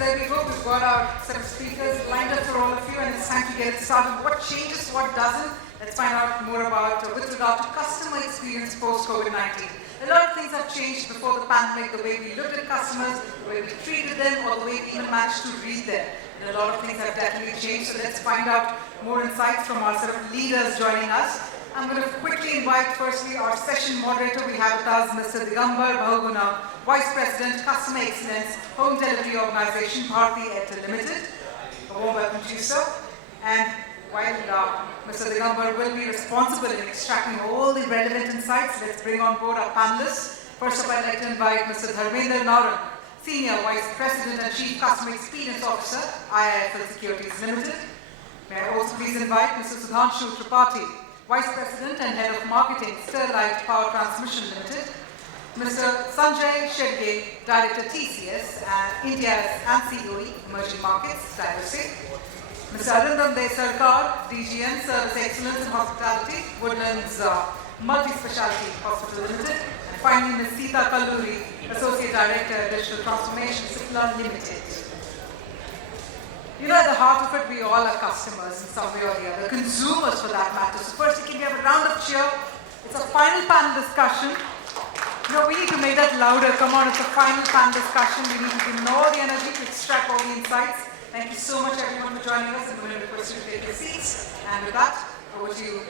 there we go. We've got our set of speakers lined up for all of you, and it's time to get it started. What changes, what doesn't? Let's find out more about with regard to customer experience post-COVID-19. A lot of things have changed before the pandemic, the way we looked at customers, the way we treated them, or the way we even managed to read them. And a lot of things have definitely changed, so let's find out more insights from our set of leaders joining us. I'm going to quickly invite firstly our session moderator. We have with us Mr. Digamber, Bahuguna, Vice President, Customer Excellence, Home Delivery Organization, Bharti, Airtel Limited. A warm welcome to you, sir. And while Mr. Digamber will be responsible in extracting all the relevant insights, let's bring on board our panelists. First up, I'd like to invite Mr. Dharmender, Narang, Senior Vice President and Chief Customer Experience Officer, IIFL Securities Limited. May I also please invite Mr. Sudhanshu Tripathi, Vice President and Head of Marketing, Sterlite Power Transmission Limited. Mr. Sanjay, Shedge, Director TCS and India's and COE, Emerging Markets, Diversey. Mr. Arindam, Sarkar, DGN, Service Excellence and Hospitality, Woodlands Multispeciality Hospital Limited. And finally, Ms. Sita, Kalluri, Associate Director, Digital Transformation, Cipla Limited. You know, at the heart of it, we all are customers in some way or the other, consumers for that matter. So first, can we have a round of cheer? It's a final panel discussion. No, we need to make that louder. Come on, it's a final panel discussion. We need to give all the energy to extract all the insights. Thank you so much, everyone, for joining us. And we're going to request you to take your seats. And with that, over to you,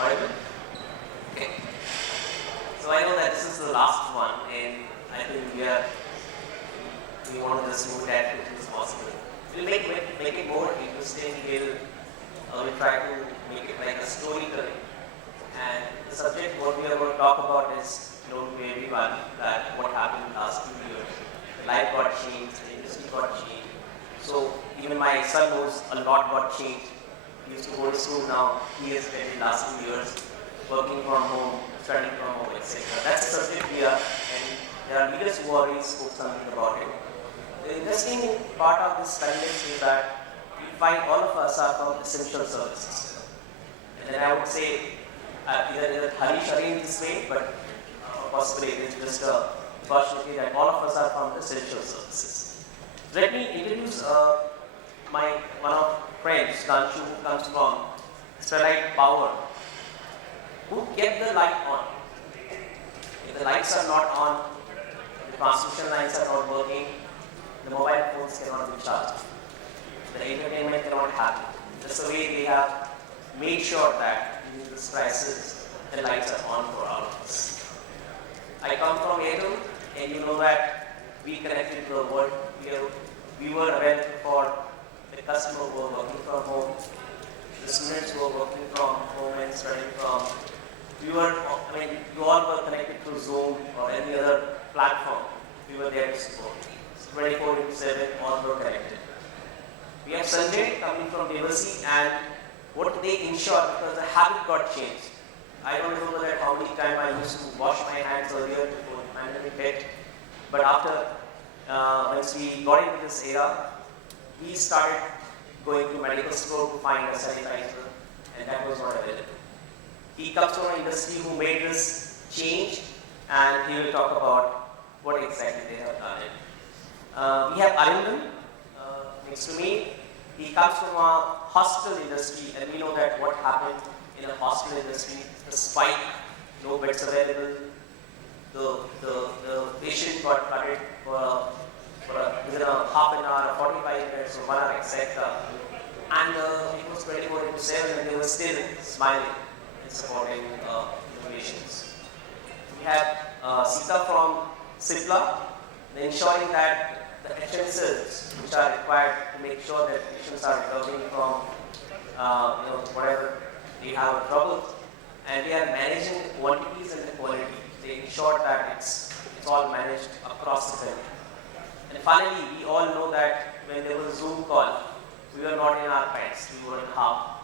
Audible? Okay. So I know that this is the last one, and I think we want to just move that as quickly as possible. We'll make it more interesting. We'll try to make it like a storytelling. And the subject, what we are going to talk about is known to everyone that what happened in the last 2 years. The life got changed, the industry got changed. So even my son knows a lot got changed. He used to go to school now. He has spent the last 2 years working from home, studying from home, etc. That's the subject here, and there are leaders who already spoke something about it. The interesting part of this context is that we find all of us are from essential services. And then I would say, either Harish arranged this way, but possibly it is just a opportunity that all of us are from essential services. Let me introduce one of friends, Sudhanshu, who comes from Sterlite Power, who kept the light on. If the lights are not on, the transmission lines are not working, the mobile phones cannot be charged, the entertainment cannot happen. That's the way they have made sure that in this crisis, the lights are on for all of us. I come from Airtel, and you know that we connected to the world. We were available for the customer who were working from home, the students who were working from home and studying from. You all were connected to Zoom or any other platform. We were there to support. 24/7, all were connected. We have Sanjay coming from Diversey, and what they ensure, because the habit got changed. I don't remember that how many times I used to wash my hands earlier before the pandemic hit, but after once we got into this era, we started going to medical store to find a sanitizer, and that was not available. He comes from an industry who made this change, and he will talk about what exactly they have done. We have Arindam next to me. He comes from a hospital industry, and we know that what happened in the hospital industry, the spike, no beds available, the patient got flooded within a half an hour, 45 minutes, or 1 hour, etc. And it was 24/7, and they were still smiling and supporting innovations. We have Sita from Cipla, ensuring that the essentials which are required to make sure that patients are recovering from whatever they have trouble, and they are managing the quantities and the quality. They ensure that it's all managed across the country. And finally, we all know that when there was a Zoom call, we were not in our pants. We were in half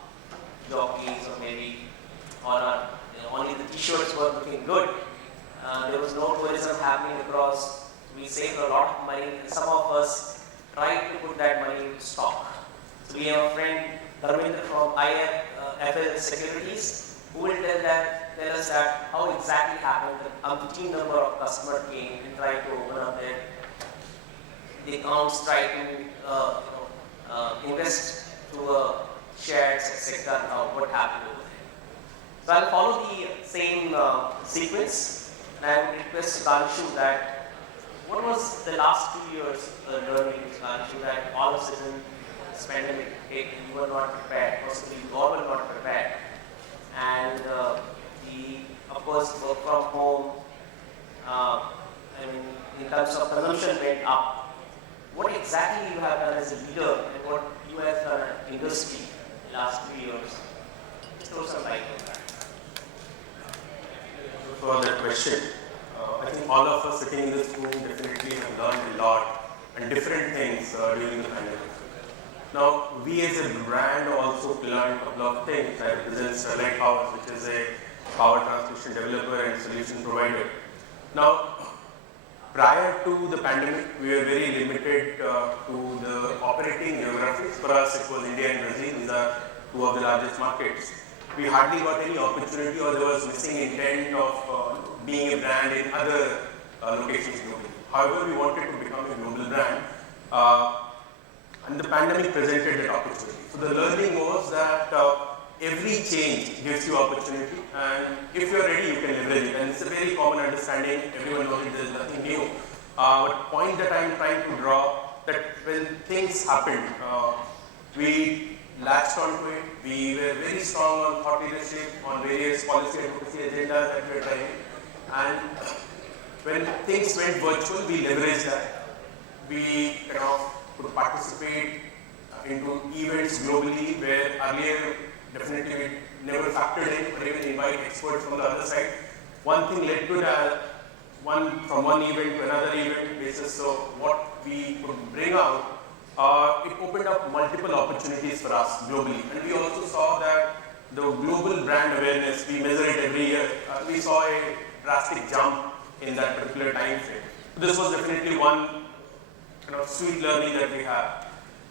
jockeys, or maybe on our, only the t-shirts were looking good. There was no tourism happening across. We saved a lot of money, and some of us tried to put that money into stock. So we have a friend, Dharmender from IIFL Securities, who will tell that tell us that how exactly happened, the umpteen number of customers came and tried to open up their the accounts, try to invest through shares, etc. What happened over there. So I'll follow the same sequence, and I would request Sudhanshu that what was the last 2 years learning, Sudhanshu, that all of a sudden this pandemic hit, you were not prepared, possibly you all were not prepared, and of course work from home, in terms of consumption went up. What exactly you have done as a leader and what you have done in industry in the last 2 years? Just throw some light on that. For that question, I think all of us sitting in this room definitely have learned a lot and different things during the pandemic. Now, we as a brand also learned a couple of things. I represent Sterlite Power, which is a power transmission developer and solution provider. Now, prior to the pandemic, we were very limited to the operating geographies. For us, it was India and Brazil. These are two of the largest markets. We hardly got any opportunity, or there was missing intent of being a brand in other locations globally. However, we wanted to become a global brand, and the pandemic presented that opportunity. So the learning was that every change gives you opportunity, and if you are ready, you can leverage it. And it's a very common understanding. Everyone knows it, there's nothing new. But point that I'm trying to draw, that when things happened, we latched onto it. We were very strong on thought leadership, on various policy advocacy agendas that we were driving. And when things went virtual, we leveraged that. We could participate into events globally where earlier definitely we never factored in or even invite experts from the other side. One thing led to that, from one event to another event basis. So what we could bring out, it opened up multiple opportunities for us globally. And we also saw that the global brand awareness, we measure it every year, we saw a drastic jump in that particular time frame. This was definitely one sweet learning that we have.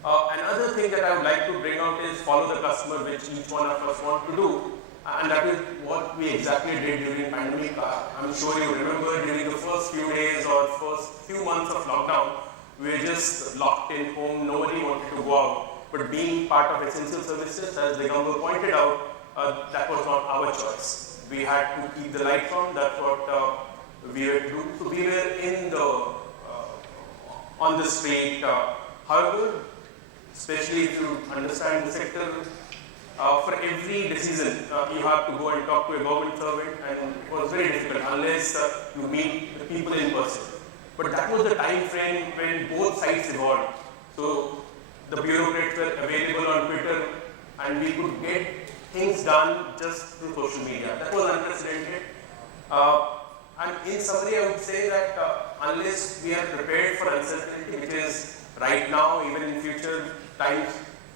Another thing that I would like to bring out is follow the customer, which each one of us want to do. And that is what we exactly did during pandemic. I'm sure you remember during the first few days or first few months of lockdown, we were just locked in home, nobody wanted to go out. But being part of essential services, as Digamber pointed out, that was not our choice. We had to keep the lights on, that's what we were doing. So we were in on the street. However, especially if you understand the sector, for every decision, you have to go and talk to a government servant, and it was very difficult unless you meet the people in person. But that was the time frame when both sides evolved. So the bureaucrats were available on Twitter, and we could get things done just through social media. That was unprecedented. And in summary, I would say that unless we are prepared for uncertainty, which is right now, even in future times,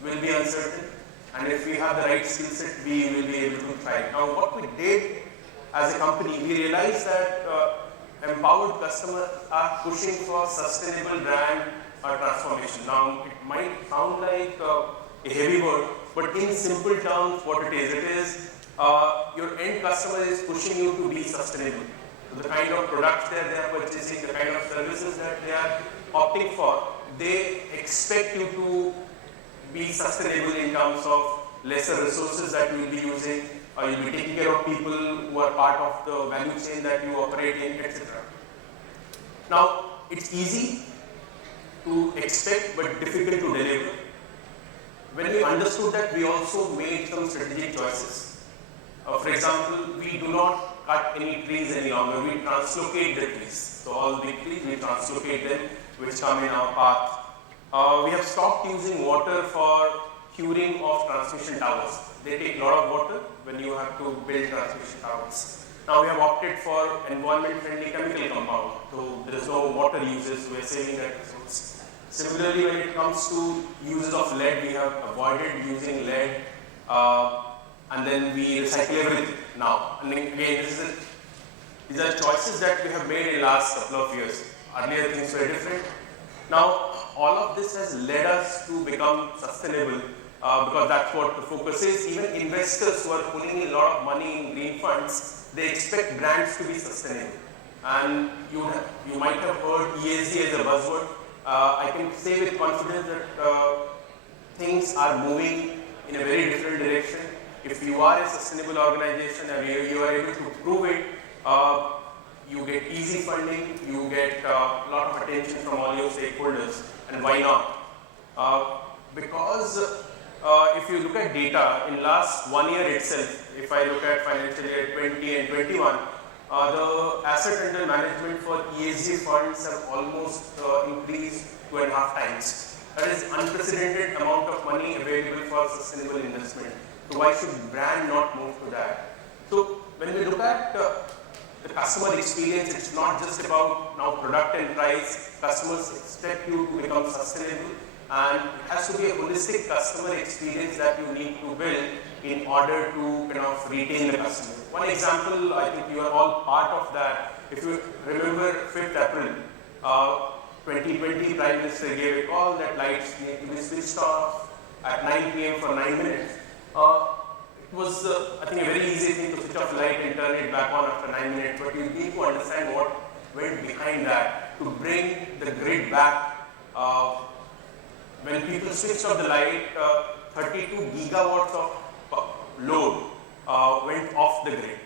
will be uncertain. And if we have the right skill set, we will be able to thrive. Now, what we did as a company, we realized that empowered customers are pushing for sustainable brand transformation. Now, it might sound like a heavy word, but in simple terms, what it is your end customer is pushing you to be sustainable. So the kind of products that they are purchasing, the kind of services that they are opting for, they expect you to be sustainable in terms of lesser resources that you will be using, or you will be taking care of people who are part of the value chain that you operate in, etc. Now, it's easy to expect but difficult to deliver. When we understood that, we also made some strategic choices. For example, we do not cut any trees any longer, we translocate the trees. So all big trees, we translocate them, which come in our path. We have stopped using water for curing of transmission towers. They take a lot of water when you have to build transmission towers. Now we have opted for environment-friendly chemical compound, so there is no water uses, we are saving that resource. Similarly, when it comes to uses of lead, we have avoided using lead, and then we recycle everything now. And again, these are choices that we have made in the last couple of years. Earlier things were different. Now, all of this has led us to become sustainable because that's what the focus is. Even investors who are pulling in a lot of money in green funds, they expect brands to be sustainable. And you might have heard ESG as a buzzword. I can say with confidence that things are moving in a very different direction. If you are a sustainable organization and you are able to prove it, you get easy funding, you get a lot of attention from all your stakeholders, and why not? Because if you look at data, in last 1 year itself, if I look at financial year 20 and 21, the asset under management for ESG funds have almost increased 2.5 times. That is unprecedented amount of money available for sustainable investment. So why should brand not move to that? So when we look at the customer experience, it's not just about now product and price. Customers expect you to become sustainable, and it has to be a holistic customer experience that you need to build in order to kind of retain the customer. One example, I think you are all part of that. If you remember 5th April, 2020, Prime Minister gave a call that lights need to be switched off at 9 p.m. for 9 minutes. It was, I think, a very easy thing to switch off the light and turn it back on after 9 minutes, but you need to understand what went behind that to bring the grid back. When people switched off the light, 32 gigawatts of load went off the grid.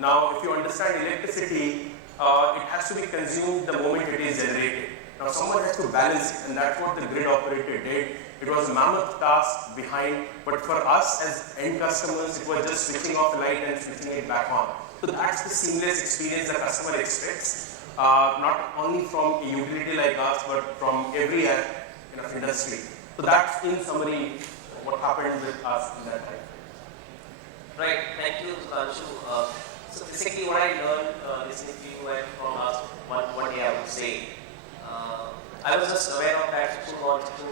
Now, if you understand electricity, it has to be consumed the moment it is generated. Now, someone has to balance it, and that's what the grid operator did. It was a mammoth task behind, but for us as end customers, it was just switching off the light and switching it back on. So that's the seamless experience the customer expects, not only from a utility like us, but from every industry. So that's in summary what happened with us in that time. Right, thank you, Sudhanshu. So basically what I learned listening to you and from last one day, I would say, I was just aware of that, sitting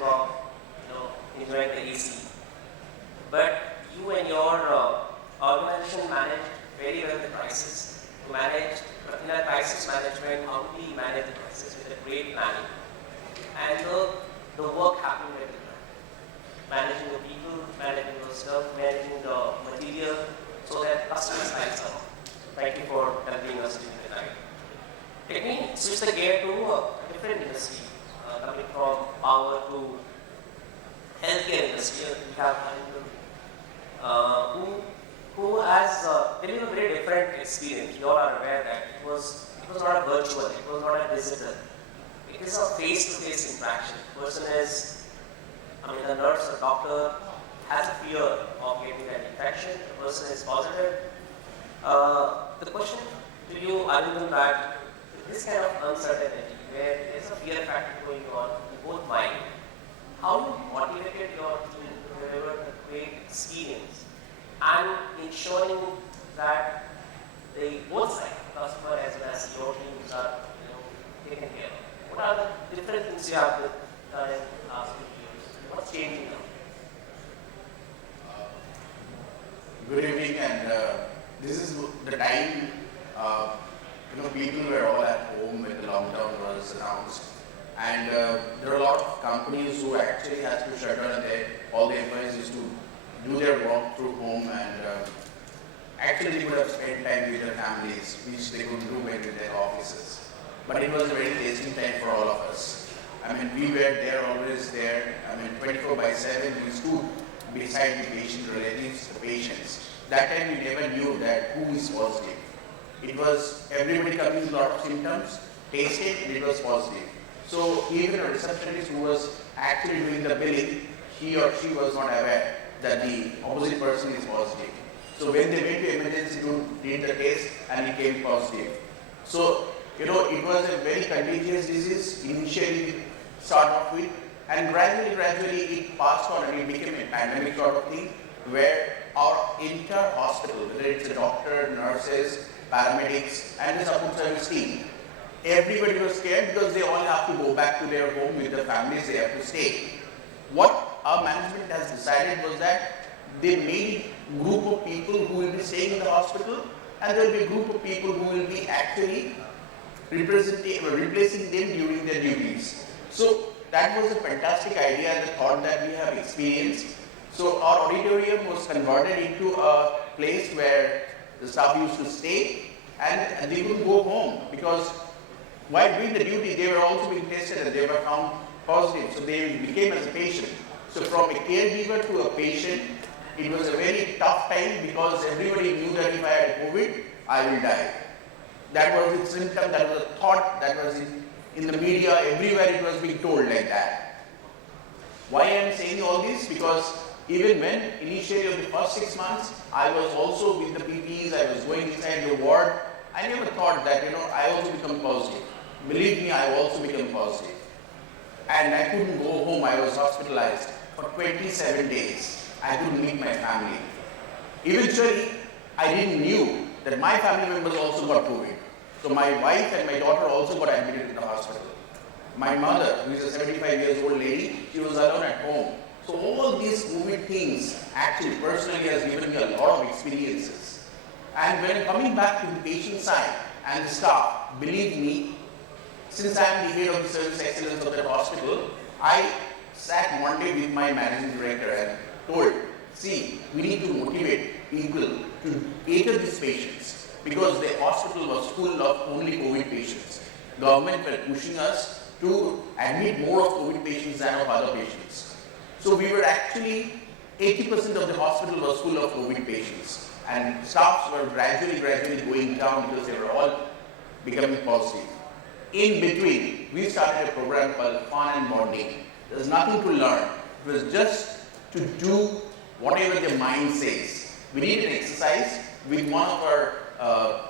on, enjoying the AC. But you and your organization managed very well the crisis. You managed, in that crisis management, how do we manage the crisis with a great planning? And the work happened with it. Managing the people, managing the stuff, managing the material, so that customers' lives are on. Thank you for helping us during the night. Let me switch the gear to a different industry, coming from power to healthcare industry. We have Arindam, who has very different experience. You all are aware that it was not a virtual, it was not a digital. It is a face-to-face interaction. The person is, the nurse or doctor has a fear of getting an infection. The person is positive. The question to you, Arindam, that this kind of uncertainty, where there is a fear factor going on in both minds, how you motivated your team to deliver a great experience and ensuring that both sides, customer as well as your teams, are taken care of? What are the different things you have done in the last few years? What's changing now? Good evening, and this is the time people were all at home when the lockdown was announced, and there are a lot of companies who actually had to shut down, and all the employees used to do their work through home, and actually they could have spent time with their families, which they couldn't do in their offices. But it was a very tasting time for all of us. We were there, always there. 24/7, we stood beside the patient relatives, the patients. That time we never knew that who is positive. It was everybody coming with a lot of symptoms, tasted, and it was positive. So even a receptionist who was actually doing the billing, he or she was not aware that the opposite person is positive. So when they went to emergency room, did the test, and it came positive. So it was a very contagious disease. Initially we start off with, and gradually it passed on, and it became a pandemic sort of thing, where our entire hospital, whether it's a doctor, nurses, paramedics, and the support service team, everybody was scared because they all have to go back to their home with their families, they have to stay. What our management has decided was that they made a group of people who will be staying in the hospital, and there will be a group of people who will be actually replacing them during their duties. So that was a fantastic idea and the thought that we have experienced. So our auditorium was converted into a place where the staff used to stay, and they couldn't go home because while doing the duty, they were also being tested and they were found positive. So they became as a patient. So from a caregiver to a patient, it was a very tough time because everybody knew that if I had COVID, I will die. That was its symptom, that was a thought, that was in the media, everywhere it was being told like that. Why I am saying all this? Because even when initially of the first 6 months, I was also with the PPs, I was going inside the ward, I never thought that, I also become positive. Believe me, I also become positive. And I couldn't go home, I was hospitalized for 27 days. I couldn't meet my family. Eventually, I didn't knew that my family members also got COVID. So my wife and my daughter also got admitted in the hospital. My mother, who is a 75 years old lady, she was alone at home. So all these COVID things actually personally has given me a lot of experiences. And when coming back to the patient side and the staff, believe me, since I am the head of the service excellence of that hospital, I sat one day with my managing director and told, see, we need to motivate people to cater these patients because the hospital was full of only COVID patients. Government were pushing us to admit more of COVID patients than of other patients. So we were actually, 80% of the hospital was full of COVID patients and staffs were gradually going down because they were all becoming positive. In between, we started a program called Fun and Bonding. There's nothing to learn. It was just to do whatever the mind says. We did an exercise with one of our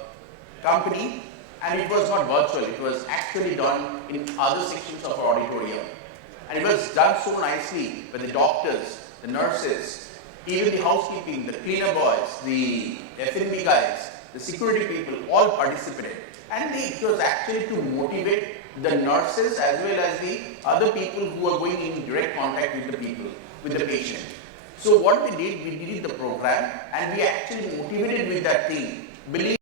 company, and it was not virtual. It was actually done in other sections of our auditorium. And it was done so nicely by the doctors, the nurses, even the housekeeping, the cleaner boys, the F&B guys, the security people, all participated. And it was actually to motivate the nurses as well as the other people who are going in direct contact with the people, with the patient. So what we did the program and we actually motivated with that thing. Believe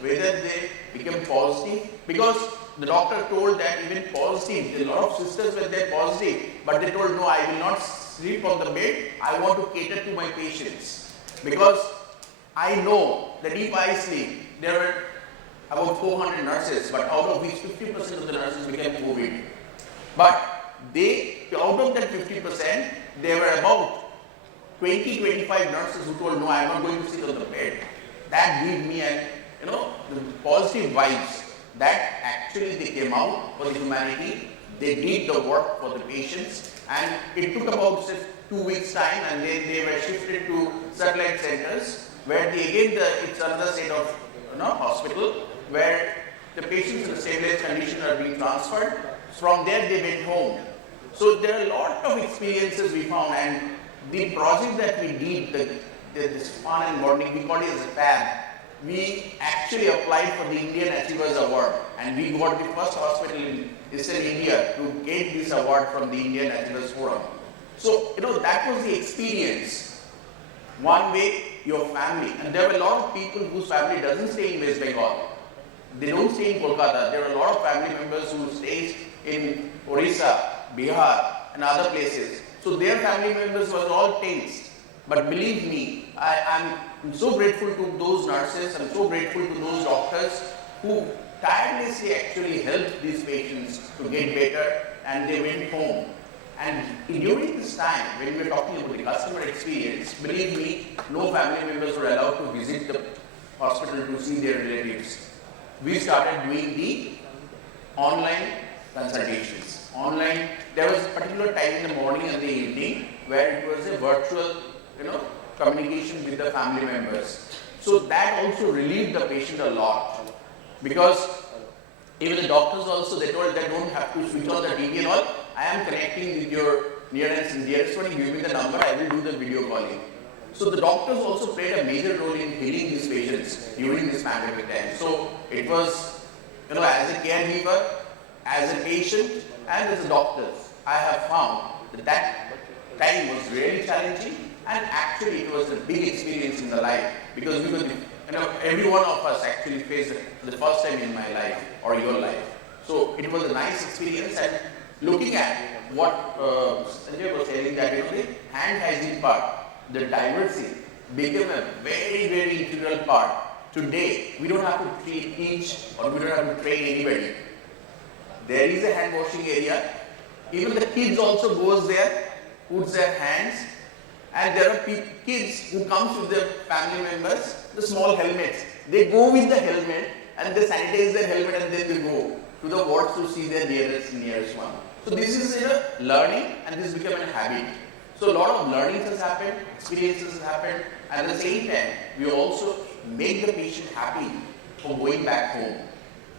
whether they become positive, because the doctor told that even positive, a lot of sisters were there positive, but they told no, I will not sleep on the bed, I want to cater to my patients. Because I know that if I sleep, there were about 400 nurses, but out of which 50% of the nurses became COVID. But out of that 50%, there were about 20-25 nurses who told, no, I am not going to sit on the bed. That gave me the positive vibes that actually they came out for the humanity. They did the work for the patients, and it took about 2 weeks time, and then they were shifted to satellite centers, where it's another set of hospital, where the patients in a stabilized condition are being transferred. From there they went home. So there are a lot of experiences we found, and the project that we did, this Fun and Bonding, we call it as a FAB. We actually applied for the Indian Achievers Award, and we got the first hospital in Eastern India to get this award from the Indian Achievers Forum. So, that was the experience. One way, your family, and there were a lot of people whose family doesn't stay in West Bengal. They don't stay in Kolkata. There are a lot of family members who stay in Orissa, Bihar, and other places. So their family members were all tensed. But believe me, I'm so grateful to those nurses, I'm so grateful to those doctors who tirelessly actually helped these patients to get better, and they went home. And during this time, when we were talking about the customer experience, believe me, no family members were allowed to visit the hospital to see their relatives. We started doing the online consultations. Online, there was a particular time in the morning and the evening where it was a virtual, communication with the family members. So that also relieved the patient a lot, because even the doctors also, they told they don't have to switch on the TV and all. I am connecting with your nearest and dearest one, give me the number, I will do the video calling. So the doctors also played a major role in healing these patients during this pandemic time. So it was, as a caregiver, as a patient, and as a doctor, I have found that time was really challenging, and actually it was a big experience in the life, because we were, every one of us actually faced it for the first time in my life or your life. So it was a nice experience, and looking at what Sanjay was telling, that the hand hygiene part, the Diversey became a very, very integral part. Today, we don't have to teach or we don't have to train anybody. There is a hand washing area. Even the kids also goes there, puts their hands, and there are kids who comes with their family members, the small helmets. They go with the helmet and they sanitize their helmet and then they go to the wards to see their nearest one. So this is a learning and this became a habit. So a lot of learning has happened, experiences has happened, and at the same time, we also make the patient happy for going back home.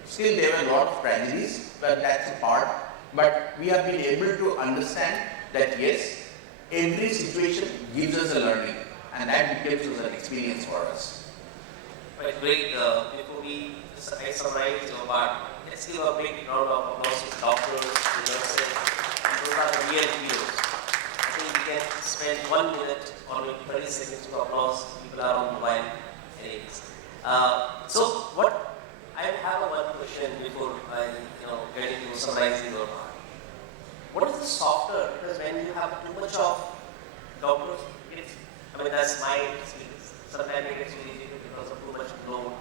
Still there were a lot of tragedies, but that's a part. But we have been able to understand that yes, every situation gives us a learning, and that becomes an experience for us. Right, great. Before I summarize your part, let's give a big round of applause to doctors, to nurses, and those are the real heroes. I think we can spend 1 minute or maybe 30 seconds to applause. People are on mobile. So what I have one question before I get into summarizing your part. What is the software? Because when you have too much of doctors, that's my experience. Sometimes it gets really difficult because of too much load.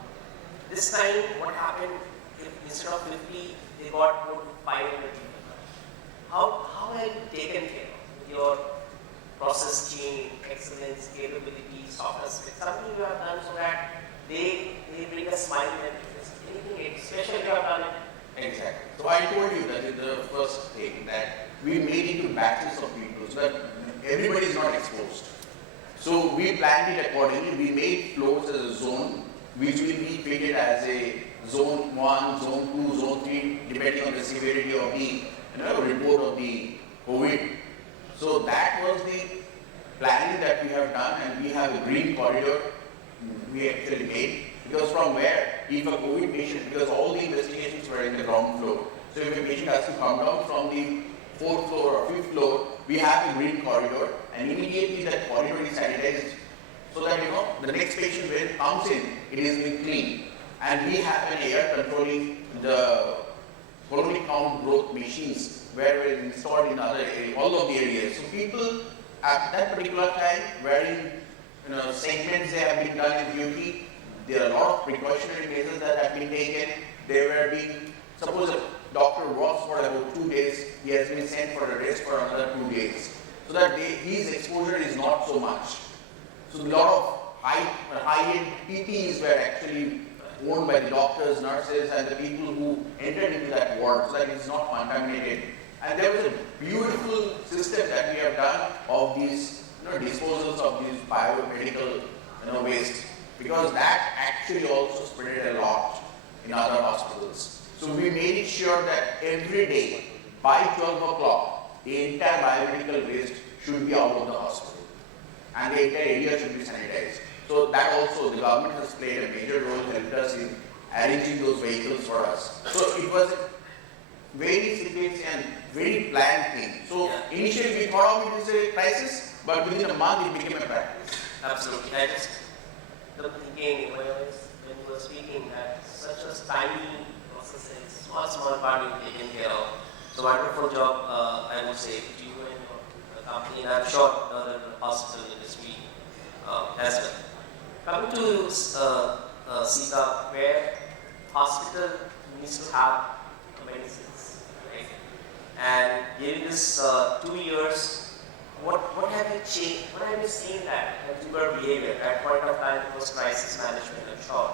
This time, what happened? If instead of 50, they got more 500 people. How have you taken care of your process change, excellence, capability, software specs? Something you have done so that they bring a smile and anything special you have done it? Exactly. So I told you that is the first thing, that we made into batches of people so that everybody is not exposed. So we planned it accordingly. We made floors as a zone, which will be treated as a zone 1, zone 2, zone 3, depending on the severity of the report of the COVID. So that was the planning that we have done, and we have a green corridor we actually made. Because from where, if a COVID patient, because all the investigations were in the ground floor, so if a patient has to come down from the 4th floor or 5th floor, we have a green corridor, and immediately that corridor is sanitized, so that the next patient when it comes in, it is being clean. And we have an air controlling the colony count growth machines where were installed in other areas, all of the areas. So people at that particular time, wherein segments they have been done in duty, there are a lot of precautionary measures that have been taken. They were being, suppose a doctor works for about 2 days, he has been sent for a rest for another 2 days, so that his exposure is not so much. So a lot of high-end PPEs were actually owned by the doctors, nurses, and the people who entered into that ward, so that it is not contaminated. And there was a beautiful system that we have done of these disposals of these biomedical waste, because that actually also spread a lot in other hospitals. So we made it sure that every day by 12 o'clock, the entire biomedical waste should be out of the hospital, and the entire area should be sanitized. So that also the government has played a major role, helped us in arranging those vehicles for us. So it was a very sequential and very planned thing. So initially we thought of it as a crisis, but within a month it became a practice. Absolutely. I just thinking when you were speaking that such a tiny processes, small part you've taken care of. So wonderful job, I would say, to you and your company, and I'm sure the hospital industry as well. Coming to Sita, where hospital needs to have medicines, right? And during this 2 years, what have you changed? What have you seen that consumer behavior? At point of time it was crisis management, I'm sure.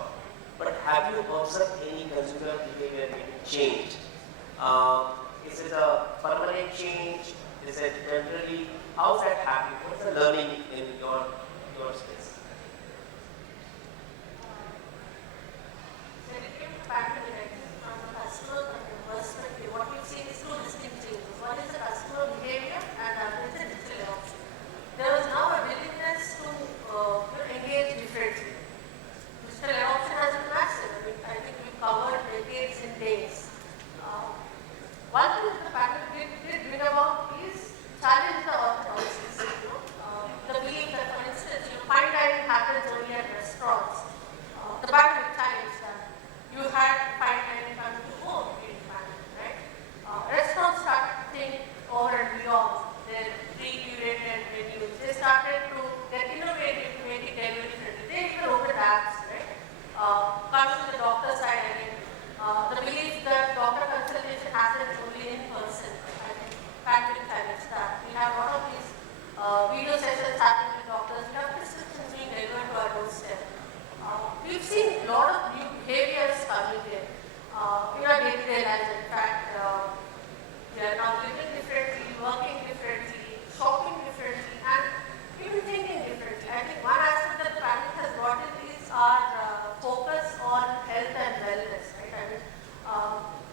But have you observed any consumer behavior getting changed? Is it a permanent change? Is it temporary? How is that happening? What's the learning in your space? When it came to pandemic, from a customer perspective, what we've seen is two distinct changes. One is the customer behavior, and the other is the digital adoption. There is now a willingness to engage differently. Digital adoption has been massive. I think we've covered decades in days. One thing that the pandemic did bring about is challenge the orthodoxies. The belief that, for instance, fine dining pandemic times that we have a lot of these video sessions happening with doctors. We have prescriptions being delivered to our doorstep. We've seen a lot of new behaviors coming in our day-to-day lives. In fact, we are now living differently, working differently, shopping differently, and even thinking differently. I think one aspect that the pandemic has brought in is our focus on health and wellness. Right? I mean,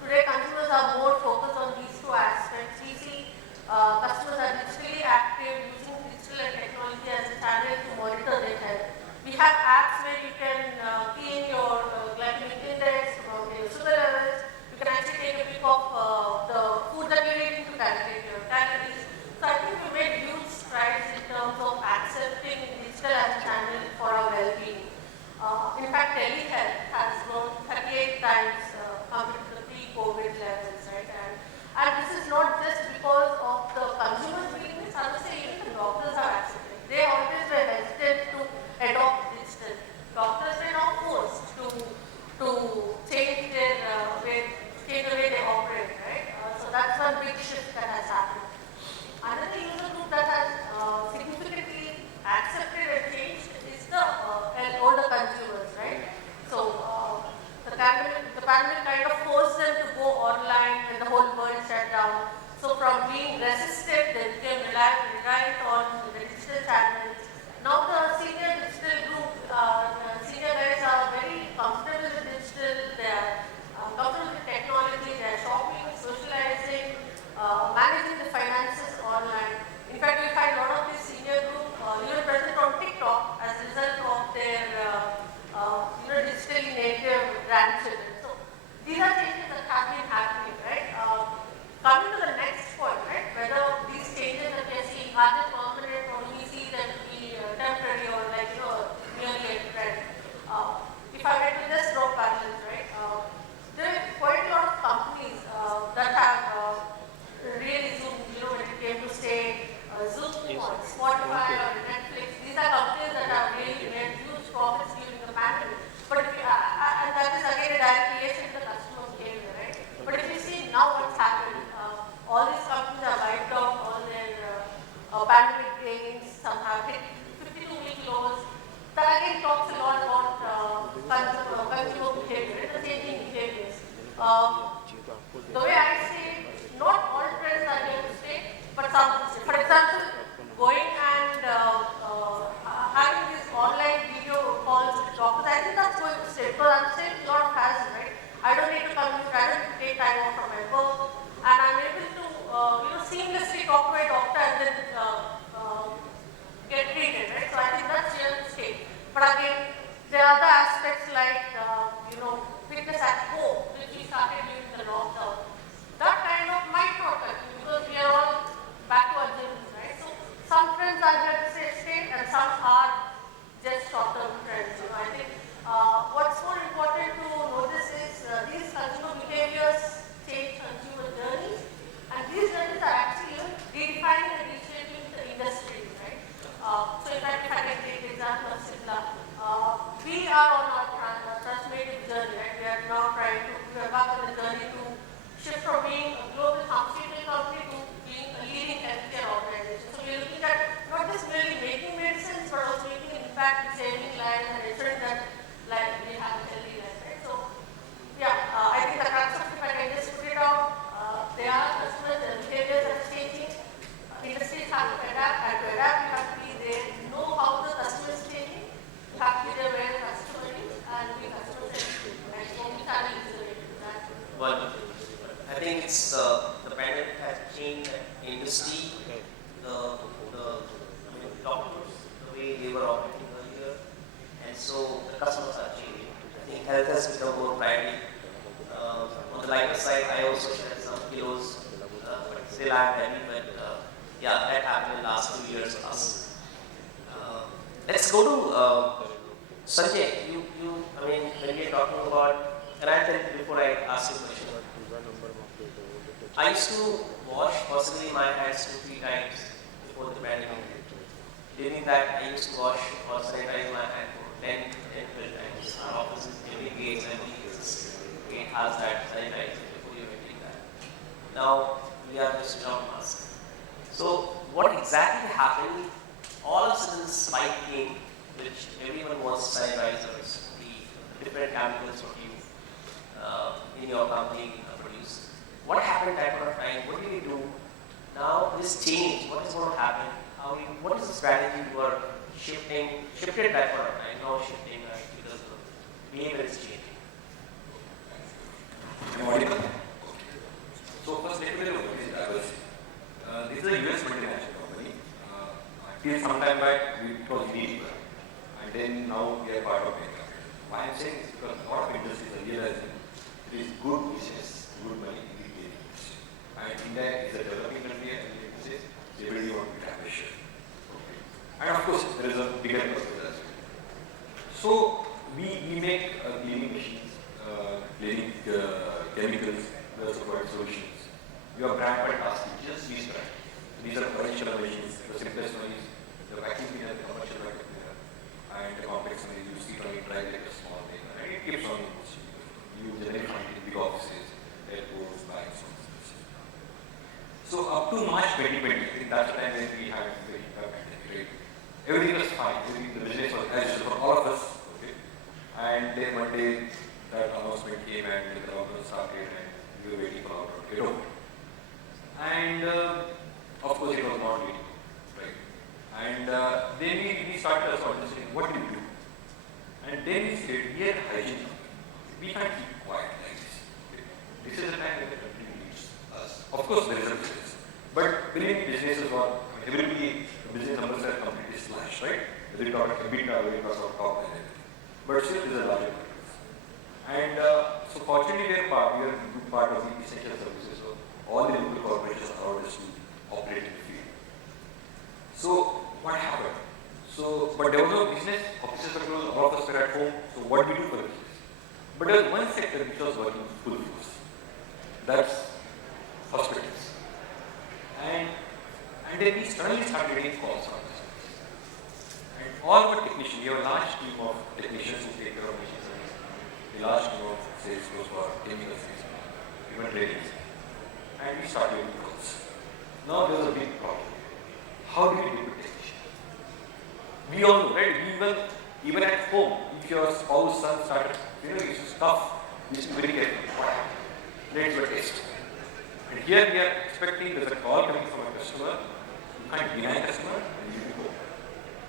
today consumers are more focused on these two aspects. We see customers are digitally active, using digital and technology as a channel to monitor their health. We have apps where you can key in your glycemic index, your sugar levels. You can actually take a pic of the food that you're eating to calculate your calories. So I think we made huge strides in terms of accepting digital as a channel for our well-being. In fact, telehealth has grown 38 times compared to the pre-COVID levels, right? And this is not just because of the consumers' willingness. I would say even the doctors are accepting. They always were hesitant to adopt digital. Doctors were now forced to change the way they operate, right? So that's one big shift that has happened. Another user group that has significantly accepted and changed is the older consumers, right? So the pandemic kind of forced them to go online when the whole world shut down. So from being resistant, they became reliant on the digital channels. Now the senior digital group, senior guys are very comfortable with digital, they are comfortable with technology, they are shopping, socializing, managing the finances online. In fact, we find a lot of this senior group even present on TikTok as a result of their digitally native grandchildren. So these are changes that have been happening, right? Coming to the next point, right? Whether these changes that we are seeing are they permanent or do we see them to be temporary or merely a trend? If I were to just draw parallels, right? There are quite a lot of companies that have really zoomed, when it came to say Zoom or Spotify or Netflix. These are companies that have really made huge profits during the pandemic. But if and that is again a direct relation to the customer behavior, right? But if you see now what's happened, all these companies have wiped out all their pandemic gains. Some have hit 52-week lows. That again talks a lot about consumer behavior, the changing behaviors. The way I see it, not all trends are here to stay, but some. For example, going and having these online video calls with doctors, I think that's going to stay because I'm saying a lot of hassle, right? I don't need to commute, I don't need to take time off from my work, and I'm able to seamlessly talk to a doctor and then get treated, right? So I think that's here to stay. But again, there are other aspects like fitness at home, which we started during the lockdown. That kind of might not continue because we are all back to our gyms, right? So some trends are here to stay and some are just short-term trends. I think what's more important to notice is these consumer behaviors change consumer journeys, and these journeys are actually redefining and reshaping the industry, right? So in fact, if I can take the example of Cipla, we are on our transformative journey, right? We are now trying to embark on the journey to shift from being a global pharmaceutical company to being a leading healthcare organization. So we are looking at not just merely making medicines, but also making an impact in saving lives and ensuring that we have a healthy life, right? So I think the crux of it, if I can just put it out, they are customers, their behaviors are changing. Industries have to adapt, and to adapt, you have to be there, know how the customer is changing, you have to be there where the customer is, and be customer centric. And so we channel is related to that. Wonderful. I think it's the pandemic has changed the industry, doctors, the way they were operating earlier, and so the customers are changing. I think health has become more priority. On the lighter side, I also shed some kilos, but still I'm heavy, but that happened in the last 2 years plus. Let's go to Sanjay. When we are talking about, and I'll tell you before I ask you a question. I used to wash possibly my hands 2-3 times before the pandemic. During that, I used to wash or sanitize my hand for 10-12 times. Our office every gate has that sanitizer before you entering that. Now, we are just without mask. So what exactly happened? All of a sudden the spike came, which everyone was sanitizers, the different chemicals what you in your company produce. What happened at that point of time? What do we do? Now this change, what is going to happen? What is the strategy you are shifted that point of time, now shifting because the behavior is changing? Am I audible? So first let me tell you what is Diversey. This is a US multinational company. Till some time back it was illegal, and then now we are part of it. Why I am saying is because a lot of industries are realizing it is good business, good money in the gaming industry. And India is a developing country and everybody wants to have a share. Okay. And of course there is a bigger purpose as well. So we make cleaning machines, cleaning chemicals, support solutions. We have brand by task just these brands. These are commercial machines. The simplest one is the vacuum cleaner, the commercial vacuum cleaner, and the complex one is you see from it like a small thing, and it keeps on you generally find it in big offices, airports, banks, so up to March 2020, I think that's the time when we had the pandemic, right? Everything was fine. The business was as usual for all of us. Okay? And then one day that announcement came and the lockdown started and we were waiting for lockdown to get over. And of course it was not waiting, right? And then we started us understanding what do we do? And then we said, we are hygiene. We can't keep quiet like this. Okay? This is the time when the country needs us. Of course there is a business. But believe me, businesses are, everybody, business numbers are completely slashed, right? Whether you talk about EBITDA, whether you talk about top line, everything. But still there is a larger purpose. And so fortunately we are a good part of the essential services. So all the local corporations allowed us to operate in the field. So what happened? So, but there was no business, offices were closed, all of us were at home, so what do we do for the business? But there was one sector which was working full force. That's hospitals. And then we suddenly started getting calls on this. And all our technicians, we have a large team of technicians who take care of machine service, a large team of sales force for chemical sales, even trainings. And we started getting calls. Now there was a big problem. How do we deal with technicians? We all know, right? Even at home, if your spouse, son started, it's stuff, you should be very careful. What happened? Let's do a test. And here we are expecting there's a call coming from a customer, you can't deny a customer, and you can go.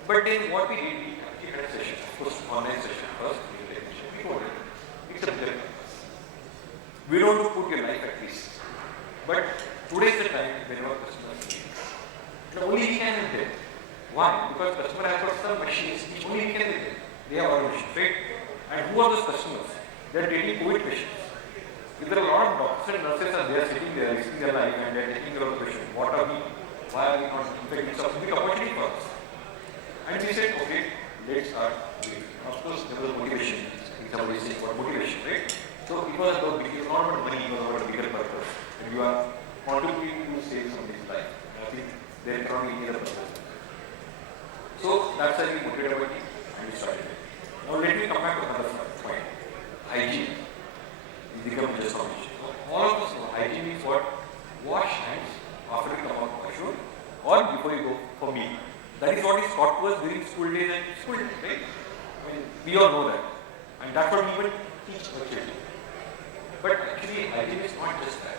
But then what we did, we actually had a session, of course, online session first, we told it, it's a bigger purpose. We don't want to put your life at risk. But today is the time when our customers need us. Only we can help them. Why? Because customer has got some machines which only we can help them. They have our machines, right? And who are those customers? They are treating COVID patients. If there are a lot of doctors and nurses are there sitting there, risking their life and they are taking care of the patient, what are we? Why are we not? In fact, it's a big opportunity for us. And we said, okay, let's start doing it. Of course, there was motivation. Somebody saying about motivation, right? So it was not about money, it was about a bigger purpose. And you are contributing to save somebody's life. I think there cannot be any other purpose. So that's why we motivated our team and we started it. Now let me come back to another point. Hygiene. Become just a mission. So all of us know hygiene means what? Wash hands after you come out of washroom or before you go for meal. That is what is taught to us during school days and school days, right? I mean, we all know that. And that's what we even teach our children. But actually, hygiene is not just that.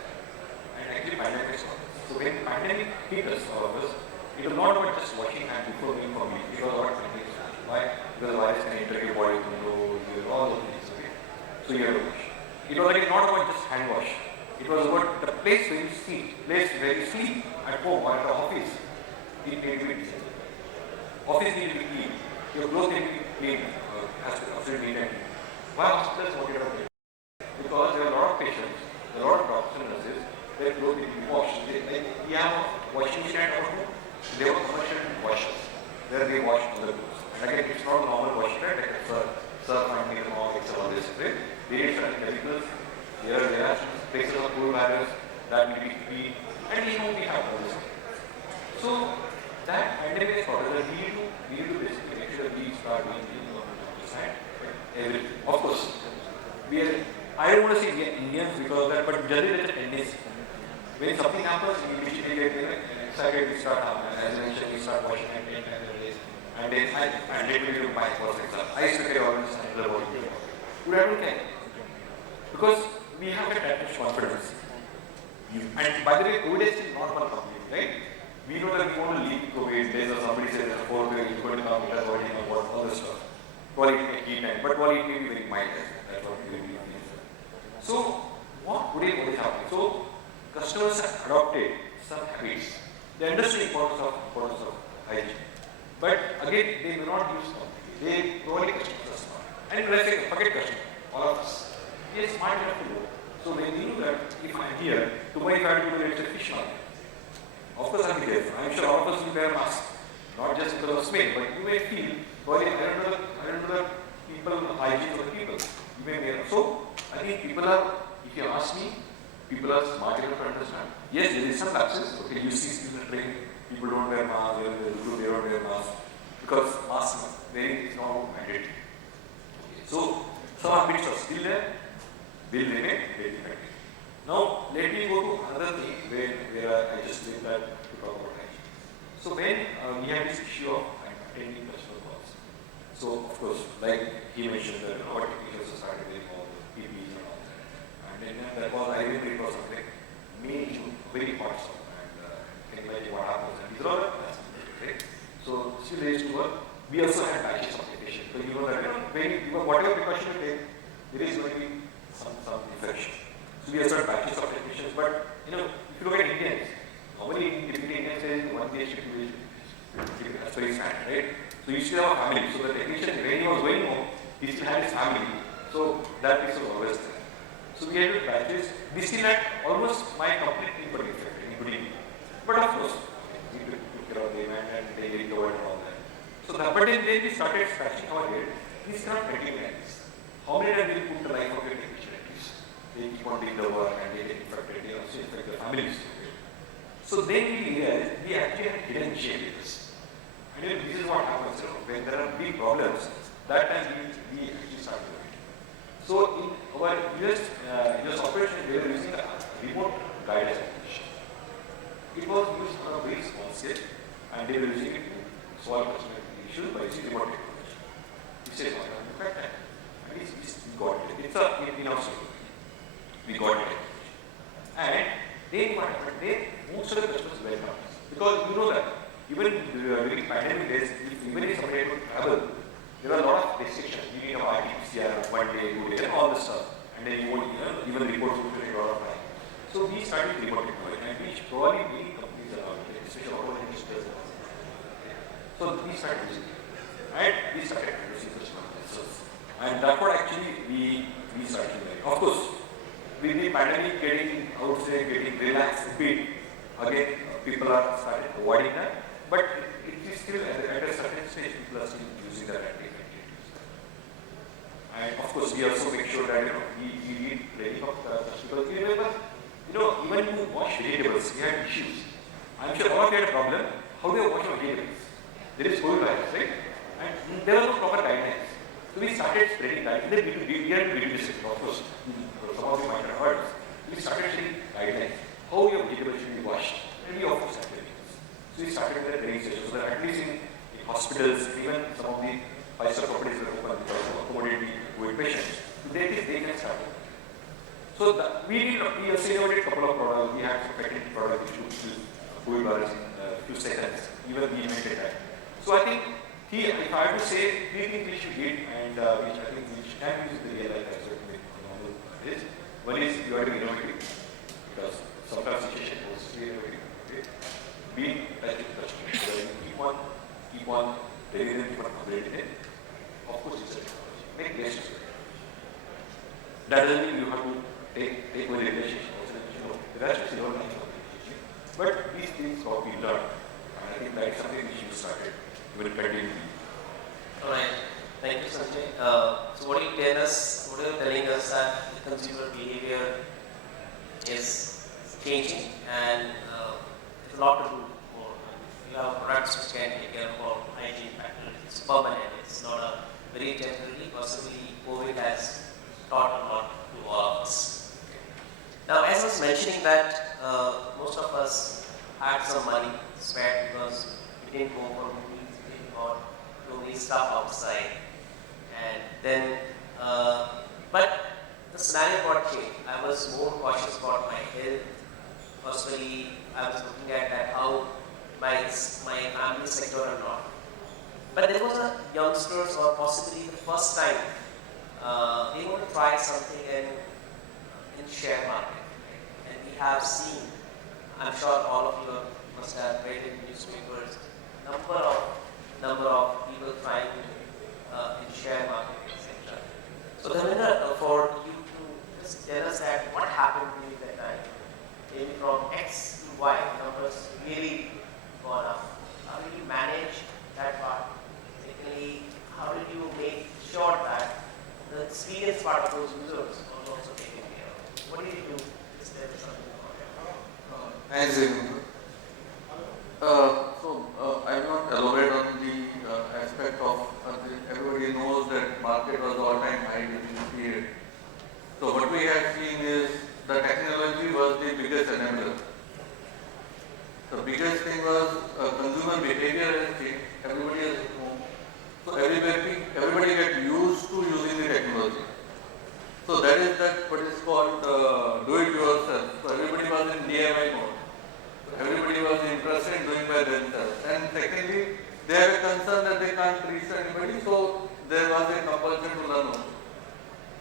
And actually, pandemic is not. So when pandemic hit us, all of us, it was not about just washing hands before going for meal. It was about pandemic. Why? Because the virus can enter your body, all those things. Okay? So you have to wash. It was like not about just hand wash. It was about the place where you sleep, place where you sleep at home or at the office. It need to be decent. Office need to be clean. Your clothes need to be clean. Has to be absolutely neat and clean. Why hospitals want it out there? Because there are a lot of patients, there are a lot of doctors and nurses, their clothes need to be washed. We have a washing machine at our home. They have commercial washers. There they wash other clothes. And again, it's not a normal washing, right? Like surf and make them all, all this, right? They need certain chemicals, here and there, places of cool barriers that need to be clean, and we have all this. So that pandemic is order that we need to basically make sure that we start doing everything. Of course, I don't want to say we are Indians because of that, but generally there's a tendency. when something happens, we immediately get excited, we start happening. As I mentioned, we start washing it 10 times a day. And then I let me do my for example. I used to carry all this under body. But I don't care. Because we have that much confidence. And by the way, COVID is still normal completely, right? We know that we want to leave COVID, there's somebody says there's a fourth wave, it's going to come, it has already come, all this stuff. Probably it may heat time, but probably it may be very mild. That's what we will be. So, what today what is happening? So, customers have adopted some habits. They understand the importance of hygiene. But again, they do not use them. They probably customers are smart. And let's say, forget customer, all of us. We are smart enough to know. So when we know that if I am here, tomorrow if I have to go to a fish market, of course I will be careful. I am sure all of us will wear masks. Not just because of smell, but you may feel, probably I don't know the people, hygiene of the people. You may wear. So I think people are, if you ask me, people are smart enough to understand. Yes, there is some lapses. Okay, you see in the train, people don't wear masks, they don't wear masks. Because mask wearing is not mandatory. Okay. So some habits are still there, will remain very effective. Now let me go to another thing where I just did that to talk about hygiene. So when we have this issue of attending customer calls, so of course, like he mentioned that our technicians started doing all the PPEs and all that. And then that was, I remember it was something May, June, very hot summer. And can you imagine what happens? And these are all right? So still raised to work. We also had batches of patients. So you know that whatever precaution you take, there is going to be some infection. So we also had batches of technicians. But if you look at Indians, normally Indians say 1 day shift, 2 days shift. That's very standard, right? So you still have a family. So the technician, when he was going home, he still had his family. So that is always there. So we had batches. We still had almost my complete team got infected, including me. But of course, we took care of them and they recovered and all that. So but then we started scratching our head. We start getting like this. How many times will you put the life of your technician at least? They keep on doing the work and they get infected, they also infect their families. So then we realized we actually had hidden shame with this. And this is what happens when there are big problems. That time we actually started doing it. So in our US operation, we were using a remote guidance application. It was used on a very small scale and they were using it to solve customer issues by using remote technology. We said, look at that. And we got it. It's a in-house technology. We got it. And then what happened? Most of the customers welcome us. Because you know that even during pandemic days, even if somebody had to travel, there are a lot of restrictions. You need a RT-PCR, 1 day, 2 days, and all this stuff. And then you won't even reports would take a lot of time. So we started remote technology, and which probably many companies are out there, especially auto industries. So we started using it. And we started producing customer service. And that's what actually we started doing. Of course, with the pandemic getting, I would say, getting relaxed a bit, again, people are started avoiding that. But it is still at a certain stage, people are still using that activity. And of course, we also make sure that we need training of customers. You remember, even to wash vegetables, we had issues. I'm sure all of you had a problem. How do you wash your vegetables? There is COVID virus, right? And there are no proper guidelines. So we started spreading that. Then we had to reduce it, of course. Some of you might have heard. We started sharing guidelines. How your vegetables should be washed. And we offer such trainings. So we started with a training session. So that at least in hospitals, even some of the 5-star properties are open because of accommodating COVID patients. They can start. So we also innovated a couple of products. We had some patented products which would kill COVID virus in a few seconds. Even we invented that. So I think if I have to say 3 things we should get and which I think we can use in the real life as well. One is you have to be innovative because sometimes situation was innovative. Okay? Being like a customer, so you keep on telling them, keep on upgrading it. Of course, it's a technology. Make best use of it. That doesn't mean you have to take away the relationship. The rest is your life. But these things what we learned, and I think that is something which you started. You will continue. Alright, thank you Sanjay. So what are you telling us that the consumer behavior is changing and there's a lot to do more. You have products which can take care of our hygiene factor. It's permanent, it's not a very temporary. Possibly COVID has taught a lot to all of us. Now as I was was mentioning that most of us had some money spent because we didn't go for movies, we didn't go to many stuff outside. And then, but the scenario got changed. I was more cautious about my health. Personally, I was looking at how my family sector or not. But there was a youngsters or possibly the first time they want to try something in share market. Right? And we have seen, I'm sure all of you must have read in newspapers, number of people trying in share market, etc. So Dharmender, for you to just tell us that what happened during that time, maybe from X to Y, numbers really gone up. How did you manage that part? Secondly, how did you make sure that the experience part of those users was also taken care of? What did you do? Just tell us something about that. Thanks, Digamber. I will not elaborate on the aspect of everybody knows that market was all-time high during this period. So what we have seen is the technology was the biggest enabler. The biggest thing was consumer behavior has changed. Everybody is at home. So everybody get used to using the technology. So that is what is called do it yourself. So everybody was in DIY mode. So everybody was interested in doing by themselves. And secondly, they have a concern that they can't reach anybody, so there was a compulsion to learn also.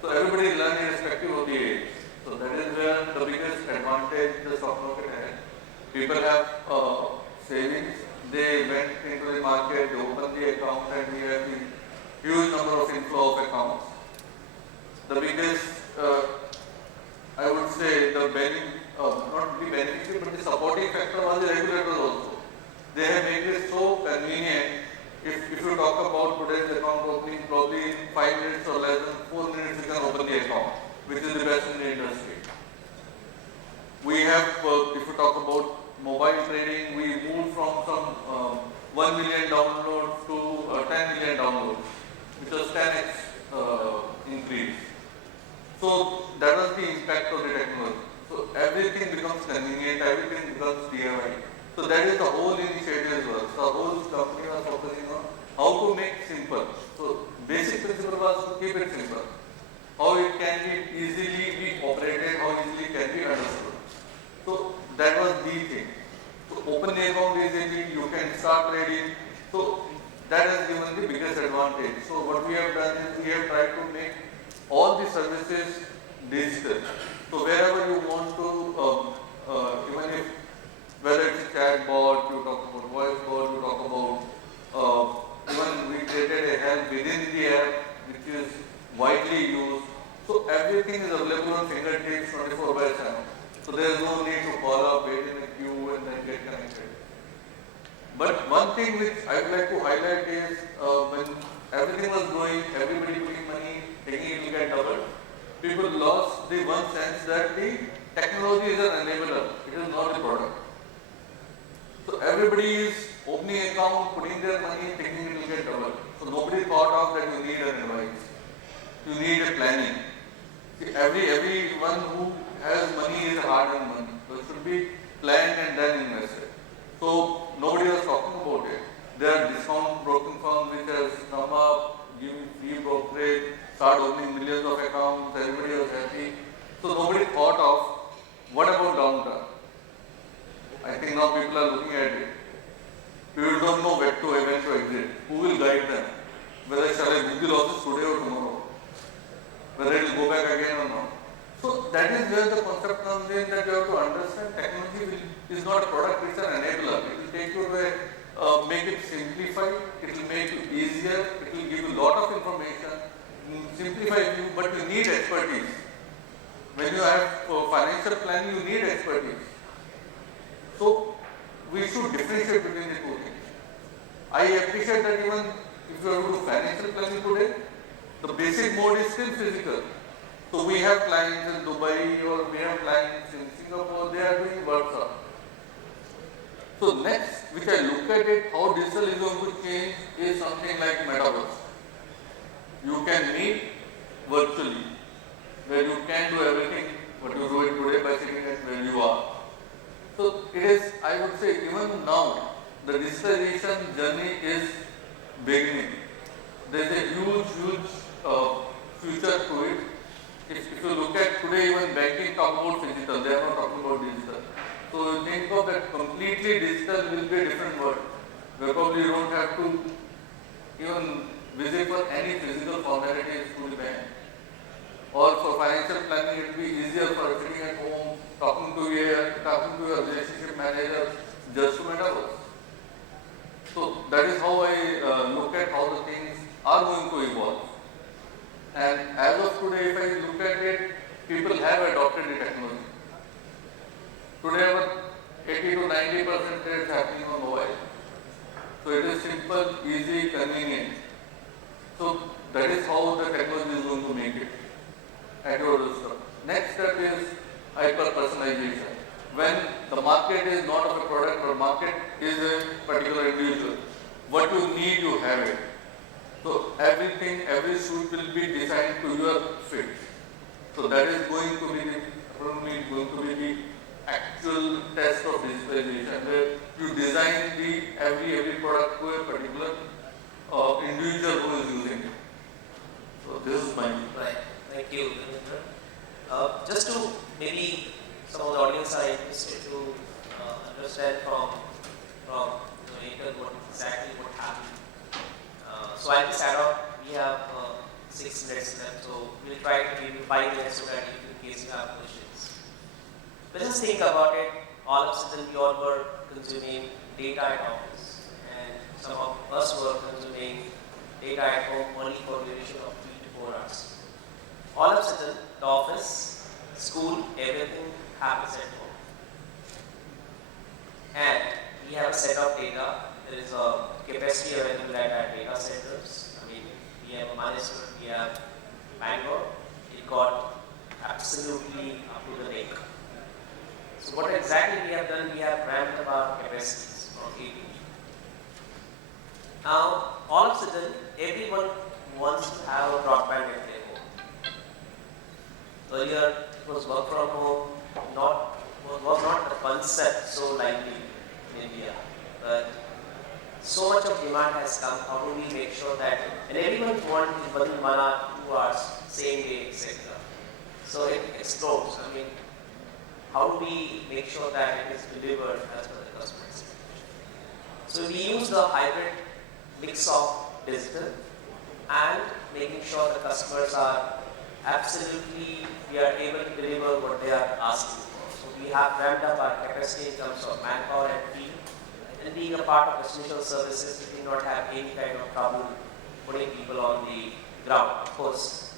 So everybody learned irrespective of the age. So that is where the biggest advantage the stock market had. People have savings, they went into the market, they opened the account, and we have the huge number of inflow of accounts. The biggest, I would say, not the beneficiary, but the supporting factor was the regulators also. They have made it so convenient. If you talk about today's account opening, probably in 5 minutes or less than 4 minutes you can open the account, which is the best in the industry. We have, if you talk about mobile trading, we moved from some 1 million downloads to 10 million downloads, which was 10x increase. So that was the impact of the technology. So everything becomes convenient, everything becomes DIY. So that is the whole initiative work. So the whole company was focusing on how to make simple. So basic principle was to keep it simple. How it can be easily be operated, how easily it can be understood. So that was the thing. So open the account easily, you can start trading. So that has given the biggest advantage. So what we have done is we have tried to make all the services digital. So wherever you want to, even if whether it's a chat bot, you talk about voice bot, you talk about even we created a help within the app which is widely used. So everything is available on fingertips 24/7. So there is no need to call up, wait in a queue and then get connected. But one thing which I would like to highlight is when everything was growing, everybody putting money, thinking it will get doubled, people lost the one sense that the technology is an enabler, it is not a product. So everybody is opening account, putting their money, thinking it will get doubled. So nobody thought of that you need an advice. You need a planning. See, everyone who has money is hard-earned money. So it should be planned and then invested. So nobody was talking about it. There are discount broking firms which has come up, giving free brokerage, start opening millions of accounts, everybody was happy. So nobody thought of what about downturn? I think now people are looking at it. People don't know when to exit. Who will guide them? Whether shall I book the losses today or tomorrow? Whether it will go back again or not. So that is where the concept comes in that you have to understand technology is not a product, it's an enabler. It will take you to make it simplified, it will make it easier, it will give you a lot of information, simplify you, but you need expertise. When you have financial planning, you need expertise. So we should differentiate between the two things. I appreciate that even if you are to do financial planning today, the basic mode is still physical. So we have clients in Dubai or we have clients in Singapore, they are doing workshops. So next, which I look at it, how digital is going to change is something like metaverse. You can meet virtually, where you can do everything what you do it today by sitting at say even now, the digitalization journey is beginning. There is a huge future to it. If you look at today, even banking talk about physical, they are not talking about digital. So you think of that completely digital will be a different world. Where probably you don't have to even visit for any physical formalities to the bank. Or for financial planning, it will be easier for sitting at home, talking to your relationship manager, just to metaverse. So that is how I look at how the things are going to evolve. And as of today, if I look at it, people have adopted the technology. Today, about 80 to 90% is happening on mobile. So it is simple, easy, convenient. So that is how the technology is going to make it at your doorstep. Next step is hyper-personalization. When the market is not of a product, but market is a particular individual. What you need, you have it. So everything, every suit will be designed to your fit. So that is going to be the actual test of digitalization, where you design every product to a particular individual who is using it. So this is my view. Right. Thank you, Dharmender. Just to maybe some of the audience are interested to understand from Airtel what exactly what happened. So I'll just add on. We have 6 minutes left, so we'll try to give you 5 minutes so that in case you have questions. Let's just think about it. All of a sudden, we all were consuming data at office, and some of us were consuming data at home only for duration of 3 to 4 hours. All of a sudden, the office, school, everything happens at home. And we have a set of data. There is a capacity available at our data centers. I mean, we have a Manesar, we have Bangalore. It got absolutely up to the lake. So what exactly we have done, we have ramped up our capacities from 80. Now, all of a sudden, everyone wants to have a broadband at their home. Earlier, it was work from home, was not the concept so lively in India. But so much of demand has come. How do we make sure that, and everyone wants within 1 hour, 2 hours, same day, etc. So it explodes. I mean, how do we make sure that it is delivered as per the customer expectation? So we use the hybrid mix of digital and making sure the customers are absolutely, we are able to deliver what they are asking for. So we have ramped up our capacity in terms of manpower and field. And being a part of essential services, we did not have any kind of problem putting people on the ground. Of course,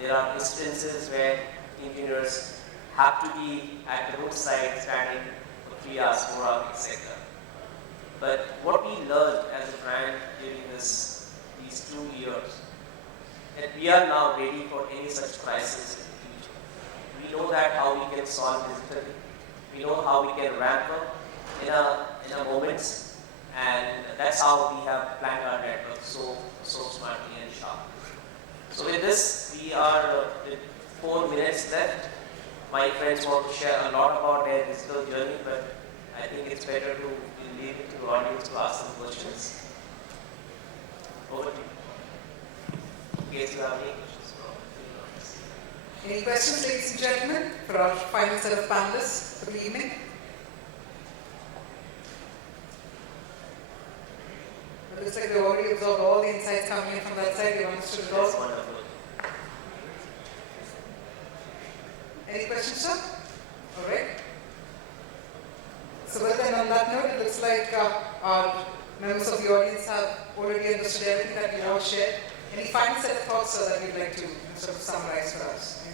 there are instances where engineers have to be at the roadside standing for 3 hours, 4 hours, etc. But what we learned as a brand during these 2 years, that we are now ready for any such crisis in the future. We know that how we can solve digitally. We know how we can ramp up in a moment, and that's how we have planned our network so smartly and sharply. So with this, we are with 4 minutes left. My friends want to share a lot about their digital journey, but I think it's better to leave it to the audience to ask some questions. Over to you. In case you have any questions from the audience. Any questions, ladies and gentlemen, for our final set of panelists for the evening? It looks like they've already absorbed all the insights coming in from that side. They've understood it all. That's wonderful. Any questions, sir? All right. So, well then, on that note, it looks like our members of the audience have already understood everything that we all shared. Any final set of thoughts, sir, that you'd like to sort of summarize for us?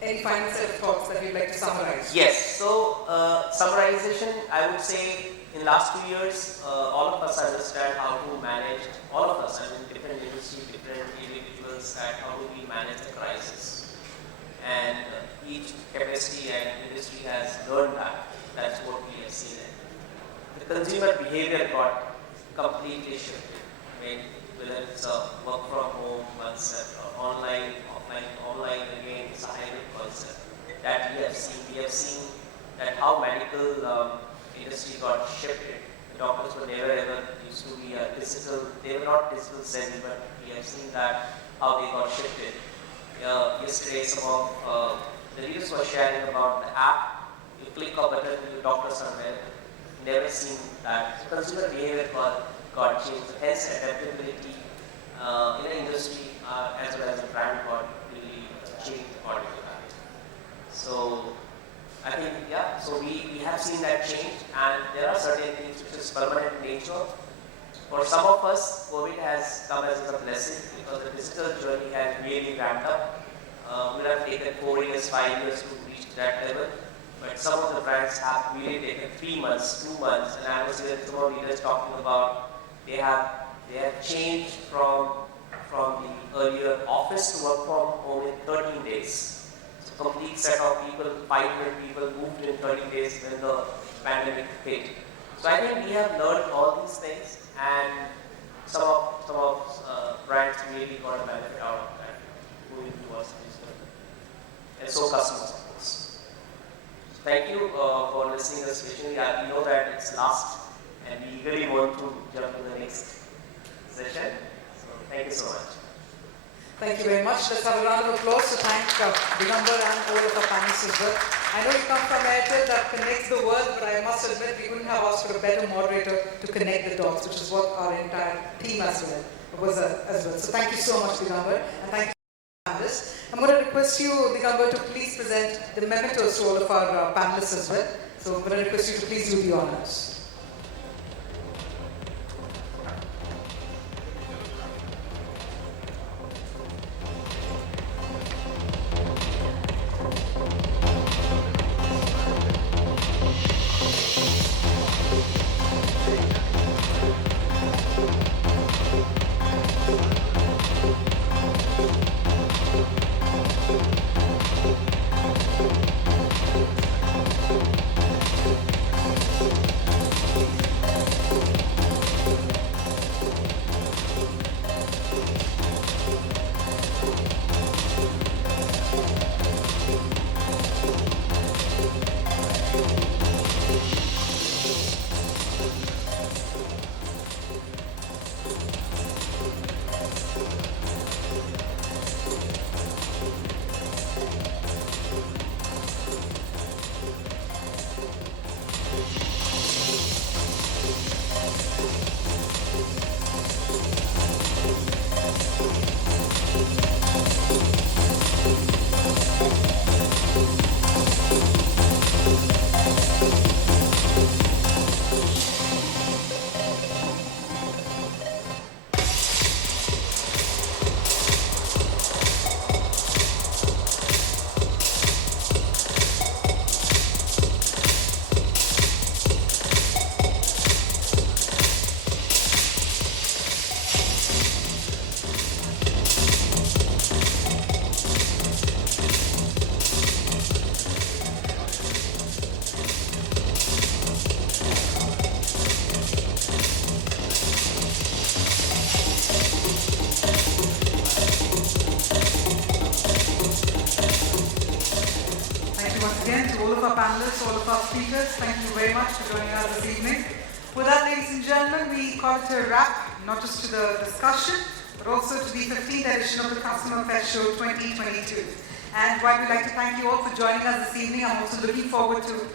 Any final set of thoughts that you'd like to summarize? Yes. So, summarization, I would say, in last 2 years, all of us understand how to manage, all of us, I mean, different industries, different individuals, that how do we manage the crisis. And each capacity and industry has learned that. That's what we have seen. The consumer behavior got completely shifted. I mean, whether it's a work from home concept or online, offline, online again, it's a hybrid concept that we have seen. We have seen that how medical industry got shifted. The doctors were never ever used to be digital, they were not digital savvy, but we have seen that how they got shifted. Yesterday some of the leaders were sharing about the app, you click a button, your doctor somewhere, never seen that. So consumer behavior got changed, hence adaptability in the industry as well as the brand got really changed according to that. So I think, yeah, so we have seen that change, and there are certain things which is permanent in nature. For some of us, COVID has come as a blessing because the digital journey has really ramped up. We would have taken 4 years, 5 years to reach that level, but some of the brands have really taken 3 months, 2 months, and I was hearing some of leaders talking about they have changed from the earlier office to work from home in 13 days. Complete set of people, 500 people moved in 30 days when the pandemic hit. So I think we have learned all these things, and some of brands really got a benefit out of that, moving towards digital. And so customers, of course. So thank you for listening to this session. Yeah, we know that it's last, and we eagerly want to jump to the next session. So thank you so much. Thank you very much. Let's have a round of applause to thank Digamber and all of our panelists as well. I know you come from Airtel that connects the world, but I must admit we couldn't have asked for a better moderator to connect the dots, which is what our entire team as well was as well. So thank you so much, Digamber, and thank you for panelists. I'm going to request you, Digamber, to please present the mementos to all of our panelists as well. So I'm going to request you to please do the honors. All of our speakers, thank you very much for joining us this evening. With that, ladies and gentlemen, we call it a wrap, not just to the discussion, but also to the 15th edition of the Customer Fest Show 2022. And while we'd like to thank you all for joining us this evening, I'm also looking forward to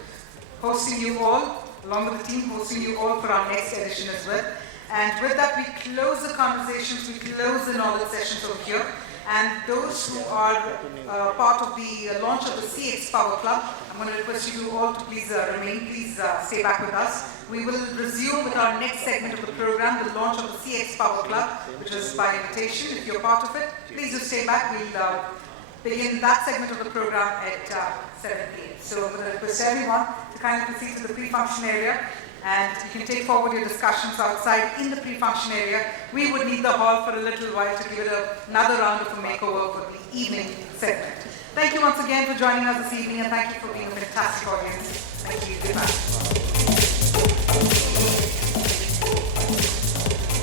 hosting you all, along with the team, hosting you all for our next edition as well. And with that, we close the conversations, we close the knowledge sessions over here. And those who are part of the launch of the CX Power Club, I'm going to request you all to please remain, please stay back with us. We will resume with our next segment of the program, the launch of the CX Power Club, which is by invitation. If you're part of it, please do stay back. We'll begin that segment of the program at 7 p.m. So I'm going to request everyone to kindly proceed to the pre-function area. And you can take forward your discussions outside in the pre-function area. We would need the hall for a little while to give it another round of a makeover for the evening segment. Thank you once again for joining us this evening, and thank you for being a fantastic audience. Thank you. Goodbye.